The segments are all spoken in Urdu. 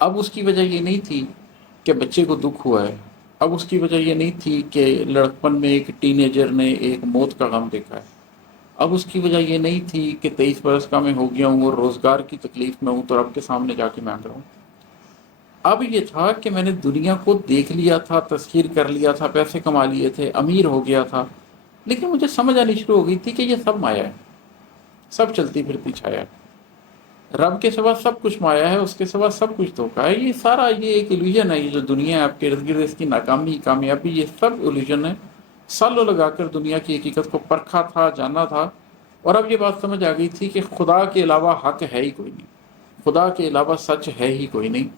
اب اس کی وجہ یہ نہیں تھی کہ بچے کو دکھ ہوا ہے، اب اس کی وجہ یہ نہیں تھی کہ لڑکپن میں ایک ٹین ایجر نے ایک موت کا غم دیکھا ہے، اب اس کی وجہ یہ نہیں تھی کہ 23 برس کا میں ہو گیا ہوں اور روزگار کی تکلیف میں ہوں تو رب کے سامنے جا کے مانگ رہا ہوں۔ اب یہ تھا کہ میں نے دنیا کو دیکھ لیا تھا، تسخیر کر لیا تھا، پیسے کما لیے تھے، امیر ہو گیا تھا، لیکن مجھے سمجھ آنی شروع ہو گئی تھی کہ یہ سب مایا ہے، سب چلتی پھرتی چھایا ہے، رب کے سوا سب کچھ مایا ہے، اس کے سوا سب کچھ دھوکا ہے، یہ سارا یہ ایک ایلیوژن ہے، یہ جو دنیا ہے آپ کے ارد گرد، اس کی ناکامی کامیابی یہ سب ایلیوژن ہے۔ سالوں لگا کر دنیا کی حقیقت کو پرکھا تھا، جانا تھا، اور اب یہ بات سمجھ آ گئی تھی کہ خدا کے علاوہ حق ہے ہی کوئی نہیں، خدا کے علاوہ سچ ہے ہی کوئی نہیں،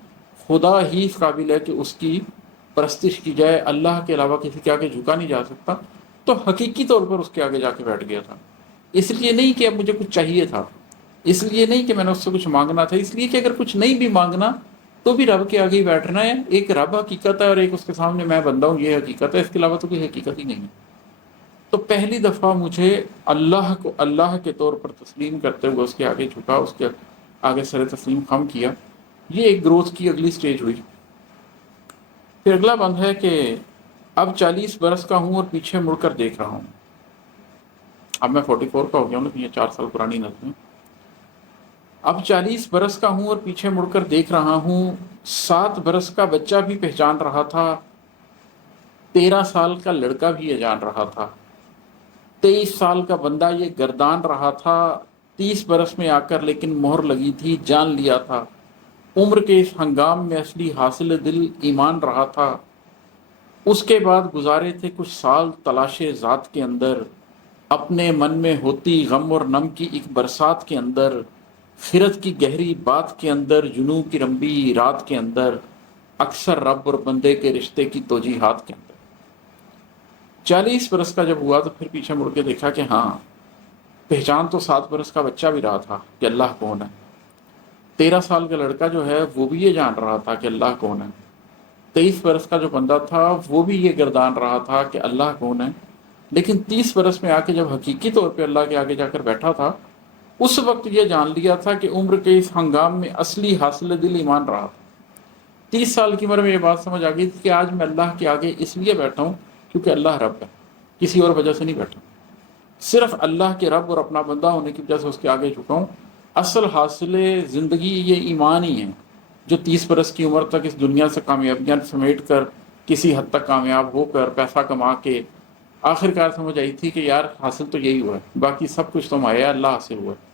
خدا ہی اس قابل ہے کہ اس کی پرستش کی جائے، اللہ کے علاوہ کسی کے آگے جھکا نہیں جا سکتا۔ تو حقیقی طور پر اس کے آگے جا کے بیٹھ گیا تھا، اس لیے نہیں کہ اب مجھے کچھ چاہیے تھا، اس لیے نہیں کہ میں نے اس سے کچھ مانگنا تھا، اس لیے کہ اگر کچھ نہیں بھی مانگنا تو بھی رب کے آگے ہی بیٹھنا ہے۔ ایک رب حقیقت ہے اور ایک اس کے سامنے میں بندہ ہوں، یہ حقیقت ہے، اس کے علاوہ تو کوئی حقیقت ہی نہیں ہے۔ تو پہلی دفعہ مجھے اللہ کو اللہ کے طور پر تسلیم کرتے ہوئے اس کے آگے جھکا، اس کے آگے سر تسلیم خم کیا، یہ ایک گروتھ کی اگلی سٹیج ہوئی۔ پھر اگلا بند ہے کہ اب 40 برس کا ہوں اور پیچھے مڑ کر دیکھ رہا ہوں، اب میں 44 کا ہو گیا ہوں لیکن یہ 4 سال پرانی نظم ہے۔ اب 40 برس کا ہوں اور پیچھے مڑ کر دیکھ رہا ہوں، 7 برس کا بچہ بھی پہچان رہا تھا، 13 سال کا لڑکا بھی یہ جان رہا تھا، 23 سال کا بندہ یہ گردان رہا تھا، 30 برس میں آ کر لیکن مہر لگی تھی، جان لیا تھا، عمر کے اس ہنگام میں اصلی حاصل دل ایمان رہا تھا۔ اس کے بعد گزارے تھے کچھ سال تلاش ذات کے اندر، اپنے من میں ہوتی غم اور نم کی ایک برسات کے اندر، خرد کی گہری بات کے اندر، جنوں کی رمبی رات کے اندر، اکثر رب اور بندے کے رشتے کی توجیحات کے اندر۔ 40 برس کا جب ہوا تو پھر پیچھے مڑ کے دیکھا کہ ہاں، پہچان تو 7 برس کا بچہ بھی رہا تھا کہ اللہ کون ہے، 13 سال کا لڑکا جو ہے وہ بھی یہ جان رہا تھا کہ اللہ کون ہے، 23 برس کا جو بندہ تھا وہ بھی یہ گردان رہا تھا کہ اللہ کون ہے، لیکن 30 برس میں آ کے جب حقیقی طور پہ اللہ کے آگے جا کر بیٹھا تھا، اس وقت یہ جان لیا تھا کہ عمر کے اس ہنگام میں اصلی حاصل دل ایمان رہا تھا۔ 30 سال کی عمر میں یہ بات سمجھ آ گئی تھی کہ آج میں اللہ کے آگے اس لیے بیٹھا ہوں کیونکہ اللہ رب ہے، کسی اور وجہ سے نہیں بیٹھا، صرف اللہ کے رب اور اپنا بندہ ہونے کی وجہ سے اس کے آگے جھکا ہوں۔ اصل حاصل زندگی یہ ایمان ہی ہے، جو 30 برس کی عمر تک اس دنیا سے کامیابیاں سمیٹ کر کسی حد تک کامیاب ہو کر پیسہ کما کے آخر کار سمجھ آئی تھی کہ یار حاصل تو یہی ہوا ہے، باقی سب کچھ تو مایا ہے، اللہ حاصل ہوا ہے۔